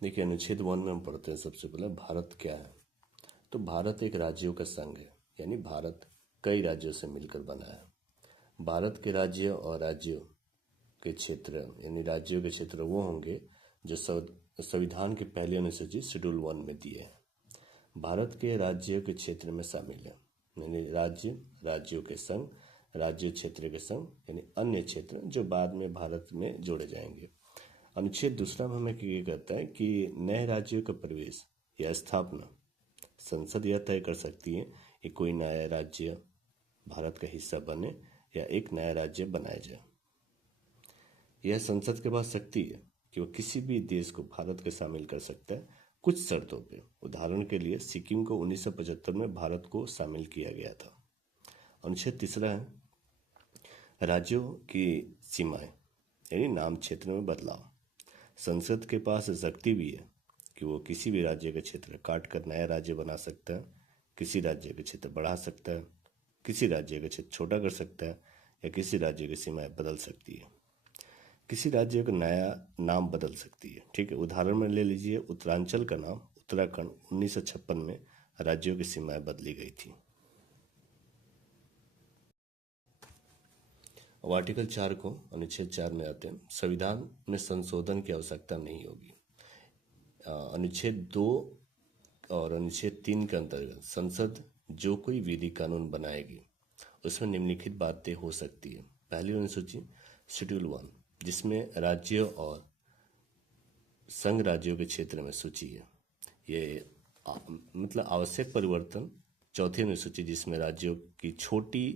देखिए, अनुच्छेद 1 में हम पढ़ते हैं सबसे पहले भारत क्या है। तो भारत एक राज्यों का संघ है, यानी भारत कई राज्यों से मिलकर बना है। भारत के राज्य और राज्यों के क्षेत्र यानी राज्यों के क्षेत्र वो होंगे जो संविधान के पहली अनुसूची शेड्यूल 1 में दिए हैं। भारत के राज्यों के क्षेत्र में शामिल है, यानी राज्य, राज्यों के संघ, राज्य क्षेत्र के संघ, यानी अन्य क्षेत्र जो बाद में भारत में जोड़े जाएंगे। अनुच्छेद दूसरा में हमें ये कहता है कि नए राज्यों का प्रवेश या स्थापना संसद यह तय कर सकती है कि कोई नया राज्य भारत का हिस्सा बने या एक नया राज्य बनाया जाए। यह संसद के पास शक्ति है कि वह किसी भी देश को भारत के शामिल कर सकता है कुछ शर्तों पे। उदाहरण के लिए सिक्किम को 1975 में भारत को शामिल किया गया था। अनुच्छेद तीसरा है राज्यों की सीमाएं यानी नाम क्षेत्र में बदलाव। संसद के पास शक्ति भी है कि वो किसी भी राज्य का क्षेत्र काट कर नया राज्य बना सकता है, किसी राज्य का क्षेत्र बढ़ा सकता है, किसी राज्य का क्षेत्र छोटा कर सकता है या किसी राज्य की सीमाएं बदल सकती है, किसी राज्य का नया नाम बदल सकती है। ठीक है, उदाहरण में ले लीजिए उत्तरांचल का नाम उत्तराखंड 1956 में राज्यों की सीमाएं बदली गई थी। अब आर्टिकल 4 को अनुच्छेद 4 में आते हैं, संविधान में संशोधन की आवश्यकता नहीं होगी। अनुच्छेद 2 और अनुच्छेद 3 के अंतर्गत संसद जो कोई विधि कानून बनाएगी उसमें निम्नलिखित बातें हो सकती है। पहली अनुसूची शेड्यूल 1 जिसमें राज्यों और संघ राज्यों के क्षेत्र में सूची है, ये मतलब आवश्यक परिवर्तन। चौथी अनुसूची जिसमें राज्यों की छोटी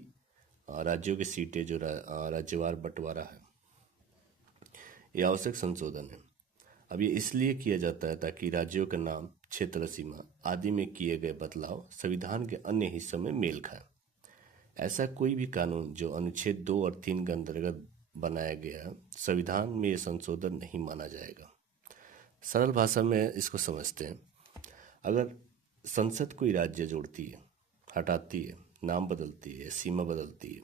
राज्यों की सीटें जो राज्यवार बंटवारा है, ये आवश्यक संशोधन है। अब ये इसलिए किया जाता है ताकि राज्यों का नाम, क्षेत्र सीमा आदि में किए गए बदलाव संविधान के अन्य हिस्सों में मेल खाए। ऐसा कोई भी कानून जो अनुच्छेद 2 और 3 के अंतर्गत बनाया गया संविधान में ये संशोधन नहीं माना जाएगा। सरल भाषा में इसको समझते हैं, अगर संसद कोई राज्य जोड़ती है, हटाती है, नाम बदलती है, सीमा बदलती है,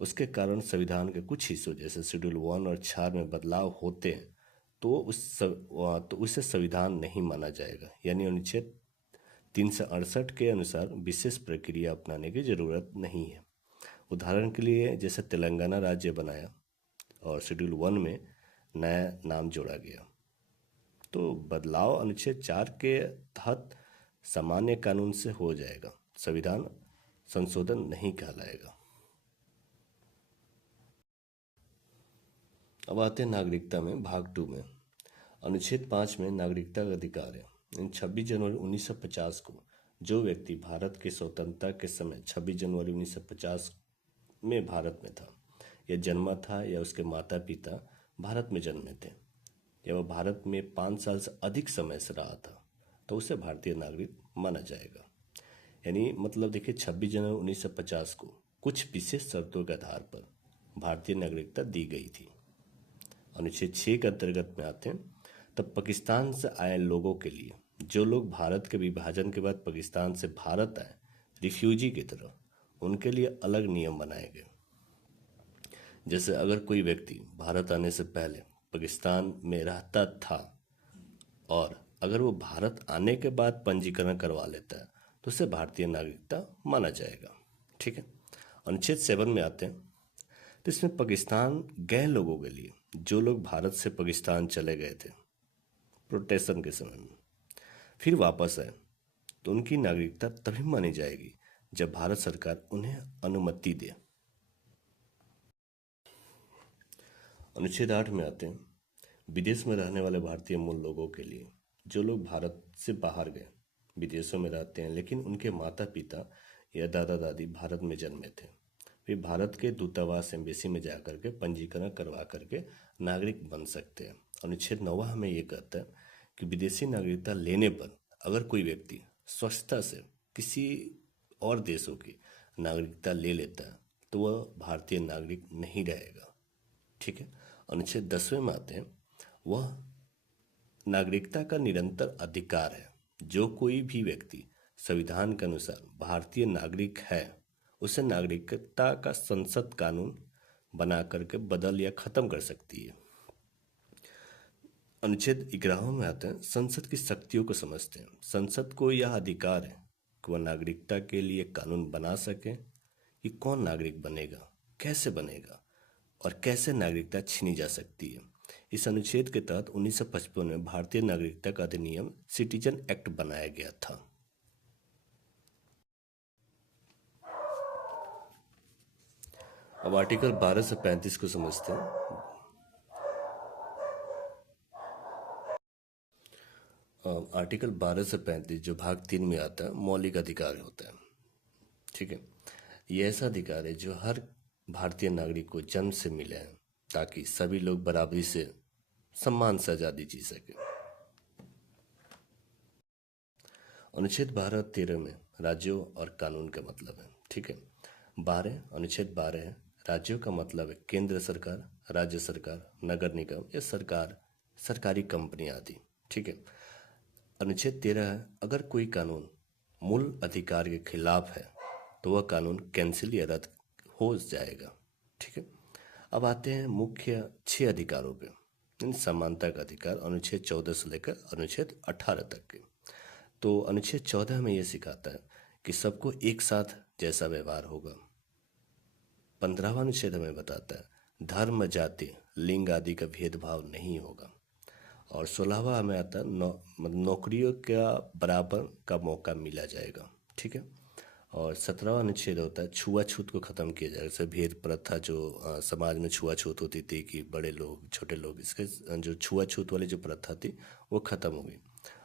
उसके कारण संविधान के कुछ हिस्सों जैसे शेड्यूल 1 और 4 में बदलाव होते हैं तो उसे संविधान नहीं माना जाएगा, यानी अनुच्छेद 368 के अनुसार विशेष प्रक्रिया अपनाने की जरूरत नहीं है। उदाहरण के लिए जैसे तेलंगाना राज्य बनाया और शेड्यूल 1 में नया नाम जोड़ा गया, तो बदलाव अनुच्छेद 4 के तहत सामान्य कानून से हो जाएगा, संविधान संशोधन नहीं कहलाएगा। अब आते हैं नागरिकता में, भाग 2 में। अनुच्छेद 5 में नागरिकता का अधिकार है। इन 26 जनवरी 1950 को जो व्यक्ति भारत की स्वतंत्रता के समय 26 जनवरी 1950 में भारत में था, या जन्मा था या उसके माता पिता भारत में जन्मे थे, या वह भारत में 5 साल से अधिक समय से रहा था, तो उसे भारतीय नागरिक माना जाएगा। यानी मतलब देखिए 26 जनवरी 1950 को कुछ विशेष शर्तों के आधार पर भारतीय नागरिकता दी गई थी। अनुच्छेद 6 के अंतर्गत में आते हैं, तब पाकिस्तान से आए लोगों के लिए, जो लोग भारत के विभाजन के बाद पाकिस्तान से भारत आए रिफ्यूजी की तरह, उनके लिए अलग नियम बनाए गए। जैसे अगर कोई व्यक्ति भारत आने से पहले पाकिस्तान में रहता था और अगर वो भारत आने के बाद पंजीकरण करवा लेता है तो उसे भारतीय नागरिकता माना जाएगा। ठीक है, अनुच्छेद 7 में आते हैं, तो इसमें पाकिस्तान गए लोगों के लिए, जो लोग भारत से पाकिस्तान चले गए थे प्रोटेशन के समय में, फिर वापस आए, तो उनकी नागरिकता तभी मानी जाएगी जब भारत सरकार उन्हें अनुमति दे। अनुच्छेद 8 में आते हैं, विदेश में रहने वाले भारतीय मूल लोगों के लिए, जो लोग भारत से बाहर गए, विदेशों में रहते हैं लेकिन उनके माता पिता या दादा दादी भारत में जन्मे थे, वे भारत के दूतावास एम्बेसी में जाकर के पंजीकरण करवा करके नागरिक बन सकते हैं। अनुच्छेद 9 हमें ये कहता है कि विदेशी नागरिकता लेने पर अगर कोई व्यक्ति स्वच्छता से किसी और देशों की नागरिकता ले लेता है तो वह भारतीय नागरिक नहीं रहेगा। ठीक है, अनुच्छेद 10वें में आते हैं, वह नागरिकता का निरंतर अधिकार है। जो कोई भी व्यक्ति संविधान के अनुसार भारतीय नागरिक है उसे नागरिकता का संसद कानून बना करके बदल या खत्म कर सकती है। अनुच्छेद 11 में आते हैं, संसद की शक्तियों को समझते हैं। संसद को यह अधिकार है कि वह नागरिकता के लिए कानून बना सके कि कौन नागरिक बनेगा, कैसे बनेगा और कैसे नागरिकता छीनी जा सकती है। इस अनुच्छेद के तहत 1955 में भारतीय नागरिकता का अधिनियम सिटीजन एक्ट बनाया गया था। अब आर्टिकल 12 से 35 को समझते हैं। आर्टिकल 12 से 35 जो भाग 3 में आता है, मौलिक अधिकार होता है। ठीक है, ये ऐसा अधिकार है जो हर भारतीय नागरिक को जन्म से मिले हैं ताकि सभी लोग बराबरी से सम्मान से आज़ादी जी सके। अनुच्छेद 12-13 में राज्यों और कानून का मतलब है। ठीक है, 12 अनुच्छेद 12 है, राज्यों का मतलब है केंद्र सरकार, राज्य सरकार, नगर निगम या सरकारी कंपनी आदि। ठीक है, अनुच्छेद 13 है, अगर कोई कानून मूल अधिकार के खिलाफ है तो वह कानून कैंसिल या रद्द हो जाएगा। ठीक है, अब आते हैं मुख्य 6 अधिकारों पे। समानता का अधिकार अनुच्छेद 14 से लेकर अनुच्छेद 18 तक के। तो अनुच्छेद 14 में यह सिखाता है कि सबको एक साथ जैसा व्यवहार होगा। 15वां अनुच्छेद हमें बताता है धर्म, जाति, लिंग आदि का भेदभाव नहीं होगा। और 16वां हमें आता है नौकरियों का बराबर का मौका मिला जाएगा। ठीक है, और 17वां अनुच्छेद होता है छुआछूत को ख़त्म किया जाएगा। जैसे भेद प्रथा जो समाज में छुआछूत होती थी कि बड़े लोग छोटे लोग, इसके जो छुआछूत वाली जो प्रथा थी वो ख़त्म हो गई।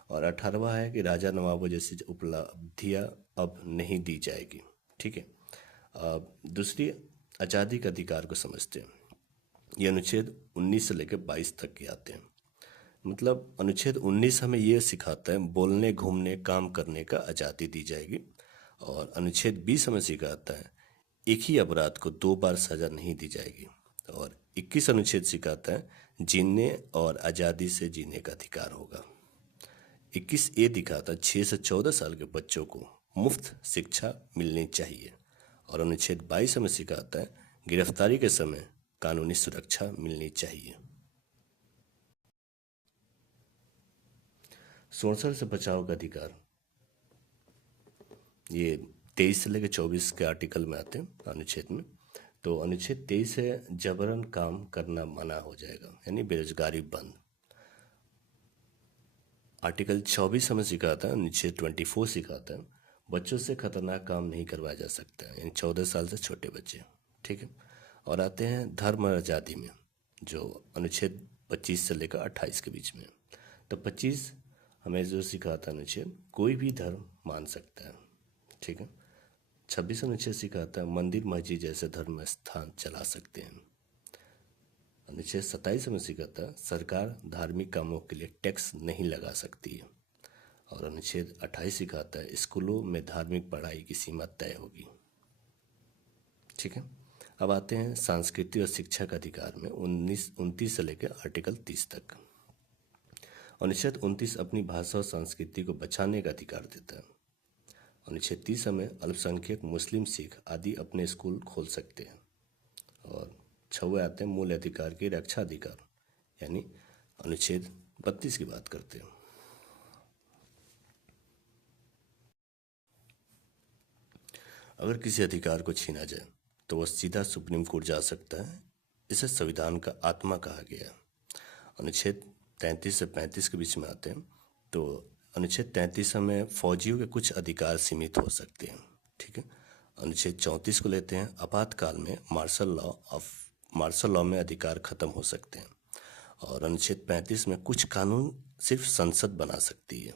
और 18वां है कि राजा नवाबों जैसी उपलब्धियाँ अब नहीं दी जाएगी। ठीक है, दूसरी आज़ादी के अधिकार को समझते हैं। ये अनुच्छेद 19 से लेकर 22 तक के आते हैं। मतलब अनुच्छेद 19 हमें ये सिखाता है बोलने, घूमने, काम करने का आज़ादी दी जाएगी। और अनुच्छेद 20 हमें सिखाता है एक ही अपराध को 2 बार सज़ा नहीं दी जाएगी। और 21 अनुच्छेद सिखाता है जीने और आज़ादी से जीने का अधिकार होगा। 21A दिखाता है 6 से 14 साल के बच्चों को मुफ्त शिक्षा मिलनी चाहिए। और अनुच्छेद 22 हमें सिखाता है गिरफ्तारी के समय कानूनी सुरक्षा मिलनी चाहिए। शोषण से बचाव का अधिकार, ये 23 से लेकर 24 के आर्टिकल में आते हैं अनुच्छेद में। तो अनुच्छेद 23 है जबरन काम करना मना हो जाएगा, यानी बेरोजगारी बंद। आर्टिकल 24 हमें सिखाता है, अनुच्छेद 24 सिखाता है बच्चों से खतरनाक काम नहीं करवाया जा सकता, यानी 14 साल से छोटे बच्चे। ठीक है, और आते हैं धर्म और आज़ादी में, जो अनुच्छेद 25 से लेकर 28 के बीच में। तो 25 हमें जो सिखाता है अनुच्छेद कोई भी धर्म मान सकता है। ठीक है, 26 अनुच्छेद सिखाता है मंदिर, मस्जिद जैसे धर्म स्थान चला सकते हैं। अनुच्छेद 27 हमें सिखाता है सरकार धार्मिक कामों के लिए टैक्स नहीं लगा सकती है। और अनुच्छेद 28 सिखाता है स्कूलों में धार्मिक पढ़ाई की सीमा तय होगी। ठीक है, अब आते हैं संस्कृति और शिक्षा का अधिकार में 29 से लेकर आर्टिकल 30 तक। अनुच्छेद 29 अपनी भाषा और संस्कृति को बचाने का अधिकार देता है। अनुच्छेद 30 हमें अल्पसंख्यक, मुस्लिम, सिख आदि अपने स्कूल खोल सकते हैं। और 6वें आते हैं मूल अधिकार की रक्षा अधिकार, यानी अनुच्छेद 32 की बात करते हैं। अगर किसी अधिकार को छीना जाए तो वह सीधा सुप्रीम कोर्ट जा सकता है। इसे संविधान का आत्मा कहा गया। अनुच्छेद 33 से 35 के बीच में आते हैं। तो अनुच्छेद 33 में फौजियों के कुछ अधिकार सीमित हो सकते हैं। ठीक है, अनुच्छेद 34 को लेते हैं, आपातकाल में मार्शल लॉ में अधिकार खत्म हो सकते हैं। और अनुच्छेद 35 में कुछ कानून सिर्फ संसद बना सकती है।